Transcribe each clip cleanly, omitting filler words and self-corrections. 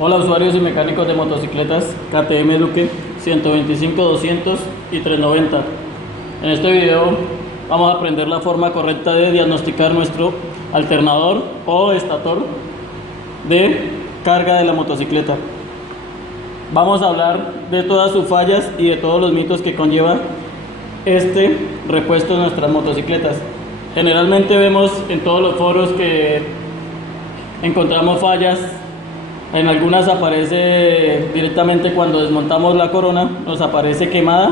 Hola usuarios y mecánicos de motocicletas KTM Duke 125, 200 y 390. En este video vamos a aprender la forma correcta de diagnosticar nuestro alternador o estator de carga de la motocicleta. Vamos a hablar de todas sus fallas y de todos los mitos que conlleva este repuesto de nuestras motocicletas. Generalmente vemos en todos los foros que encontramos fallas. En algunas aparece directamente cuando desmontamos la corona, nos aparece quemada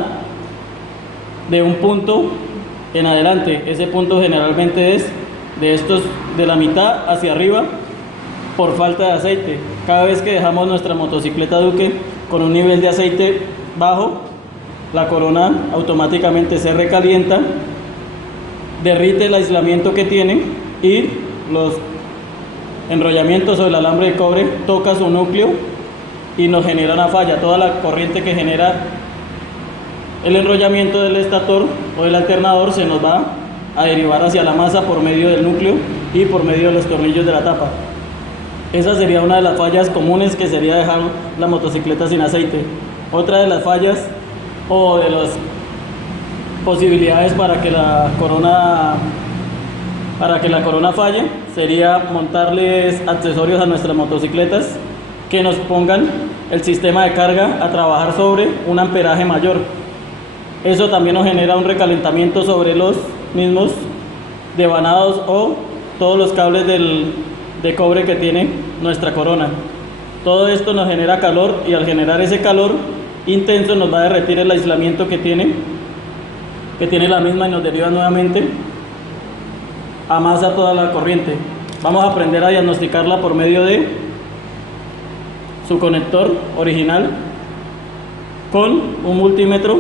de un punto en adelante. Ese punto generalmente es de la mitad hacia arriba por falta de aceite. Cada vez que dejamos nuestra motocicleta Duke con un nivel de aceite bajo, la corona automáticamente se recalienta, derrite el aislamiento que tiene y los enrollamientos o el alambre de cobre toca su núcleo y nos genera una falla. Toda la corriente que genera el enrollamiento del estator o del alternador se nos va a derivar hacia la masa por medio del núcleo y por medio de los tornillos de la tapa. Esa sería una de las fallas comunes, que sería dejar la motocicleta sin aceite. Otra de las fallas o de las posibilidades para que la corona falle sería montarles accesorios a nuestras motocicletas que nos pongan el sistema de carga a trabajar sobre un amperaje mayor. Eso también nos genera un recalentamiento sobre los mismos devanados o todos los cables de cobre que tiene nuestra corona. Todo esto nos genera calor, y al generar ese calor intenso nos va a derretir el aislamiento que tiene la misma, y nos deriva nuevamente a masa toda la corriente. Vamos a aprender a diagnosticarla por medio de su conector original con un multímetro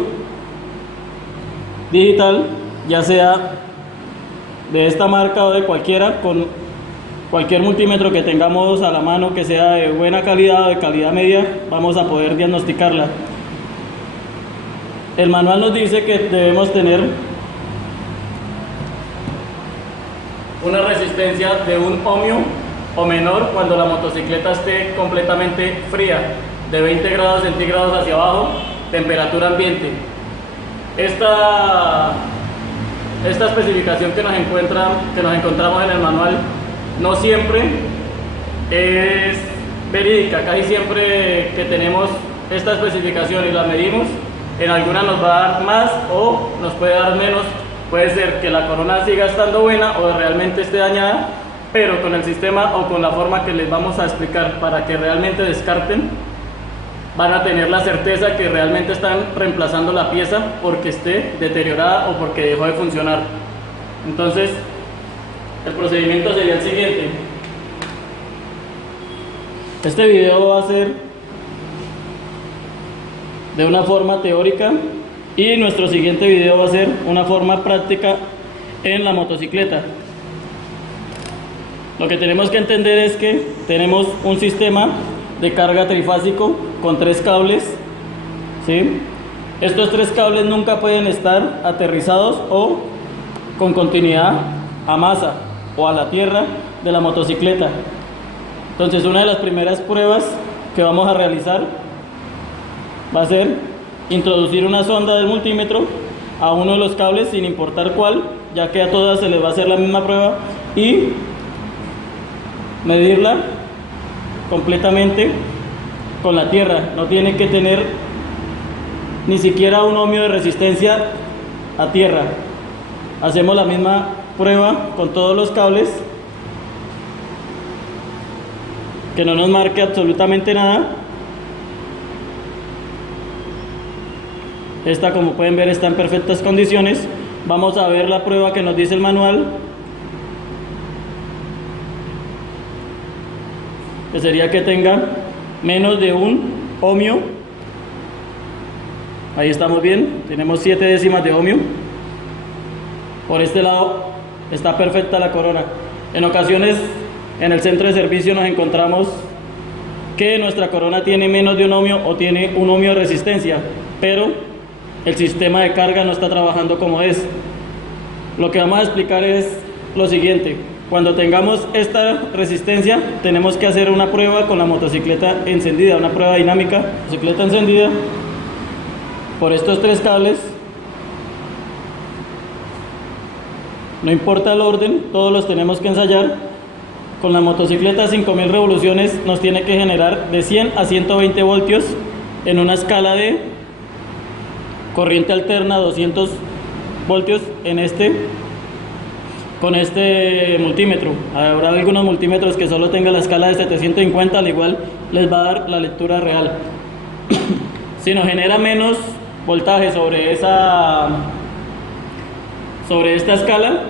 digital, ya sea de esta marca o de cualquiera. Con cualquier multímetro que tengamos a la mano, que sea de buena calidad o de calidad media, vamos a poder diagnosticarla. El manual nos dice que debemos tener una resistencia de 1 ohmio o menor cuando la motocicleta esté completamente fría, de 20 grados centígrados hacia abajo, temperatura ambiente. Esta especificación que nos encontramos en el manual no siempre es verídica. Casi siempre que tenemos esta especificación y la medimos, en algunas nos va a dar más o nos puede dar menos. Puede ser que la corona siga estando buena o realmente esté dañada, pero con el sistema o con la forma que les vamos a explicar para que realmente descarten, van a tener la certeza que realmente están reemplazando la pieza porque esté deteriorada o porque dejó de funcionar. Entonces, el procedimiento sería el siguiente. Este video va a ser de una forma teórica, y nuestro siguiente video va a ser una forma práctica en la motocicleta. Lo que tenemos que entender es que tenemos un sistema de carga trifásico con 3 cables, ¿sí? Estos 3 cables nunca pueden estar aterrizados o con continuidad a masa o a la tierra de la motocicleta. Entonces, una de las primeras pruebas que vamos a realizar va a ser introducir una sonda del multímetro a uno de los cables, sin importar cuál, ya que a todas se les va a hacer la misma prueba, y medirla completamente con la tierra. No tiene que tener ni siquiera 1 ohmio de resistencia a tierra. Hacemos la misma prueba con todos los cables, que no nos marque absolutamente nada. Esta, como pueden ver, está en perfectas condiciones. Vamos a ver la prueba que nos dice el manual, que sería que tenga menos de 1 ohmio. Ahí estamos bien, tenemos 7 décimas de ohmio. Por este lado está perfecta la corona. En ocasiones en el centro de servicio nos encontramos que nuestra corona tiene menos de 1 ohmio o tiene 1 ohmio de resistencia, pero el sistema de carga no está trabajando como es. Lo que vamos a explicar es lo siguiente. Cuando tengamos esta resistencia, tenemos que hacer una prueba con la motocicleta encendida, una prueba dinámica. Motocicleta encendida por estos 3 cables. No importa el orden, todos los tenemos que ensayar. Con la motocicleta 5000 revoluciones nos tiene que generar de 100 a 120 voltios en una escala de corriente alterna 200 voltios con este multímetro. Habrá algunos multímetros que solo tenga la escala de 750, al igual les va a dar la lectura real. Si nos genera menos voltaje sobre esta escala,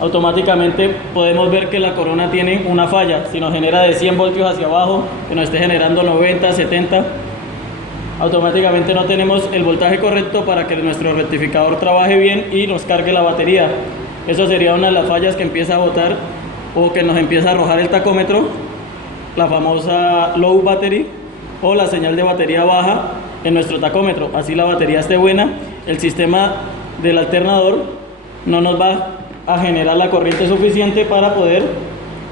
automáticamente podemos ver que la corona tiene una falla. Si nos genera de 100 voltios hacia abajo, que nos esté generando 90, 70, automáticamente no tenemos el voltaje correcto para que nuestro rectificador trabaje bien y nos cargue la batería. Eso sería una de las fallas que empieza a botar o que nos empieza a arrojar el tacómetro, la famosa low battery o la señal de batería baja en nuestro tacómetro. Así la batería esté buena, el sistema del alternador no nos va a generar la corriente suficiente para poder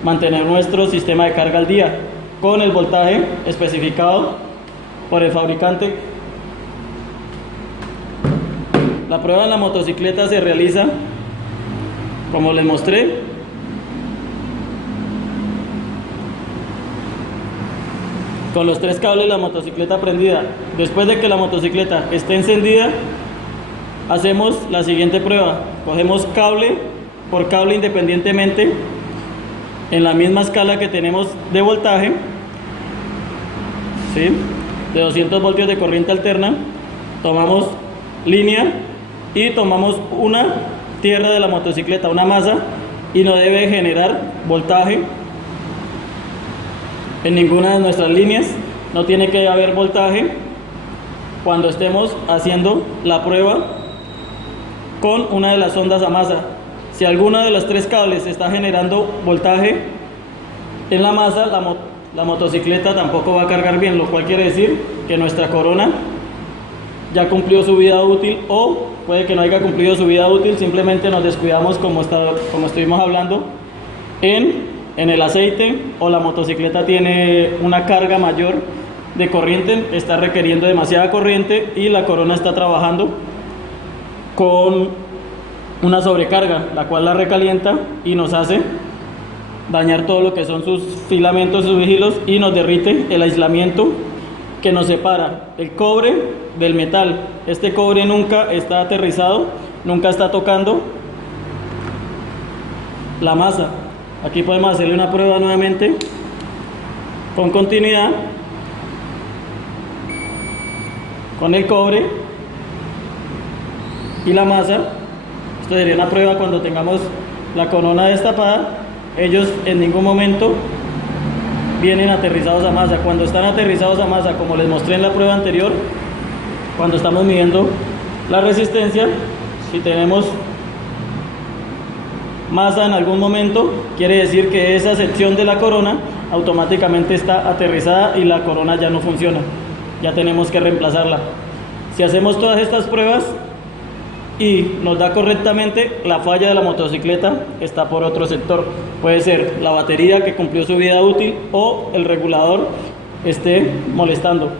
mantener nuestro sistema de carga al día con el voltaje especificado por el fabricante. La prueba en la motocicleta se realiza como les mostré. Con los 3 cables, la motocicleta prendida. Después de que la motocicleta esté encendida, hacemos la siguiente prueba. Cogemos cable por cable independientemente en la misma escala que tenemos de voltaje, ¿sí?, de 200 voltios de corriente alterna. Tomamos línea y tomamos una tierra de la motocicleta, una masa, y no debe generar voltaje en ninguna de nuestras líneas. No tiene que haber voltaje cuando estemos haciendo la prueba con una de las ondas a masa. Si alguna de las 3 cables está generando voltaje en la masa, la motocicleta tampoco va a cargar bien, lo cual quiere decir que nuestra corona ya cumplió su vida útil, o puede que no haya cumplido su vida útil, simplemente nos descuidamos como estuvimos hablando en el aceite, o la motocicleta tiene una carga mayor de corriente, está requiriendo demasiada corriente y la corona está trabajando con una sobrecarga, la cual la recalienta y nos hace dañar todo lo que son sus filamentos, sus vigilos, y nos derrite el aislamiento que nos separa el cobre del metal. Este cobre nunca está aterrizado, nunca está tocando la masa. Aquí podemos hacerle una prueba nuevamente con continuidad con el cobre y la masa. Esto sería una prueba cuando tengamos la corona destapada. Ellos en ningún momento vienen aterrizados a masa. Cuando están aterrizados a masa, como les mostré en la prueba anterior, cuando estamos midiendo la resistencia, si tenemos masa en algún momento, quiere decir que esa sección de la corona automáticamente está aterrizada y la corona ya no funciona, ya tenemos que reemplazarla. Si hacemos todas estas pruebas y nos da correctamente, la falla de la motocicleta está por otro sector. Puede ser la batería que cumplió su vida útil o el regulador esté molestando.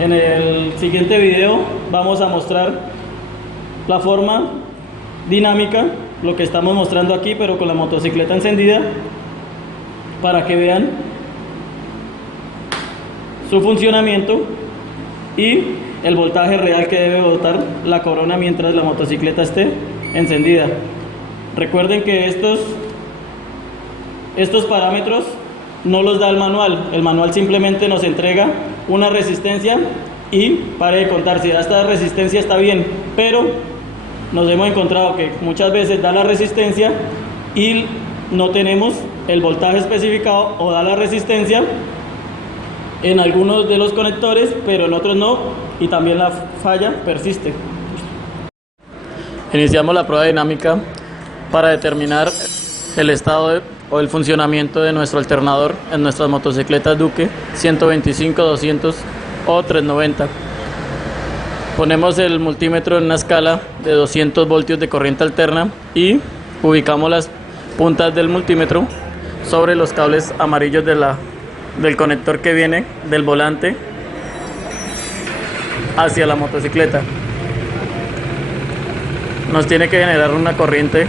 En el siguiente video vamos a mostrar la forma dinámica, lo que estamos mostrando aquí, pero con la motocicleta encendida, para que vean su funcionamiento y el voltaje real que debe botar la corona mientras la motocicleta esté encendida. Recuerden que estos parámetros no los da el manual simplemente nos entrega una resistencia y pare de contar. Si esta resistencia está bien, pero nos hemos encontrado que muchas veces da la resistencia y no tenemos el voltaje especificado, o da la resistencia en algunos de los conectores, pero en otros no, y también la falla persiste. Iniciamos la prueba dinámica para determinar el estado o el funcionamiento de nuestro alternador en nuestras motocicletas Duke 125, 200 o 390. Ponemos el multímetro en una escala de 200 voltios de corriente alterna y ubicamos puntas del multímetro sobre los cables amarillos del conector que viene del volante hacia la motocicleta. Nos tiene que generar una corriente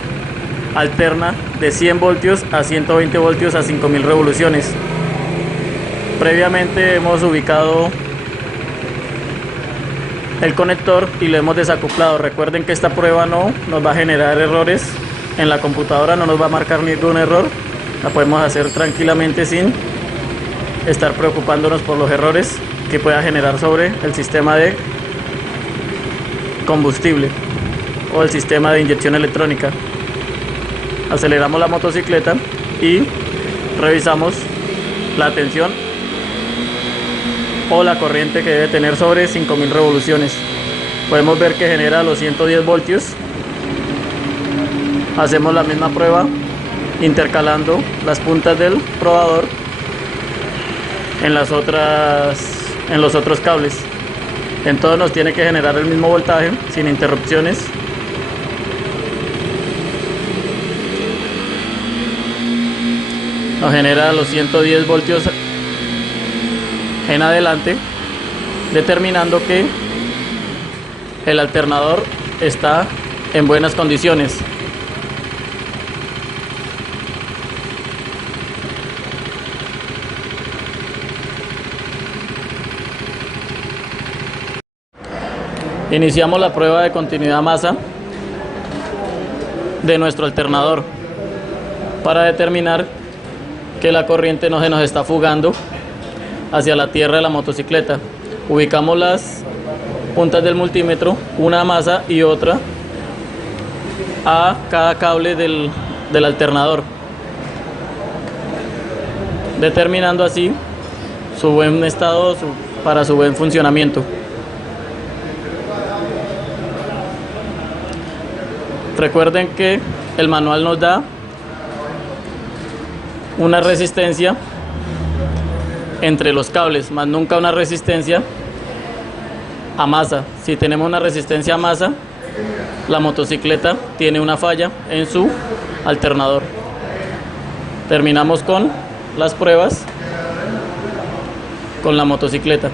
alterna de 100 voltios a 120 voltios a 5000 revoluciones. Previamente hemos ubicado el conector y lo hemos desacoplado. Recuerden que esta prueba no nos va a generar errores en la computadora, no nos va a marcar ningún error. La podemos hacer tranquilamente sin estar preocupándonos por los errores que pueda generar sobre el sistema de combustible o el sistema de inyección electrónica. Aceleramos la motocicleta y revisamos la tensión o la corriente que debe tener sobre 5000 revoluciones. Podemos ver que genera los 110 voltios. Hacemos la misma prueba intercalando las puntas del probador en los otros cables. En todo nos tiene que generar el mismo voltaje sin interrupciones. Nos genera los 110 voltios en adelante, determinando que el alternador está en buenas condiciones. Iniciamos la prueba de continuidad masa de nuestro alternador para determinar que la corriente no se nos está fugando hacia la tierra de la motocicleta. Ubicamos las puntas del multímetro, una a masa y otra a cada cable del alternador, determinando así su buen estado para su buen funcionamiento. Recuerden que el manual nos da una resistencia entre los cables, más nunca una resistencia a masa. Si tenemos una resistencia a masa, la motocicleta tiene una falla en su alternador. Terminamos con las pruebas con la motocicleta.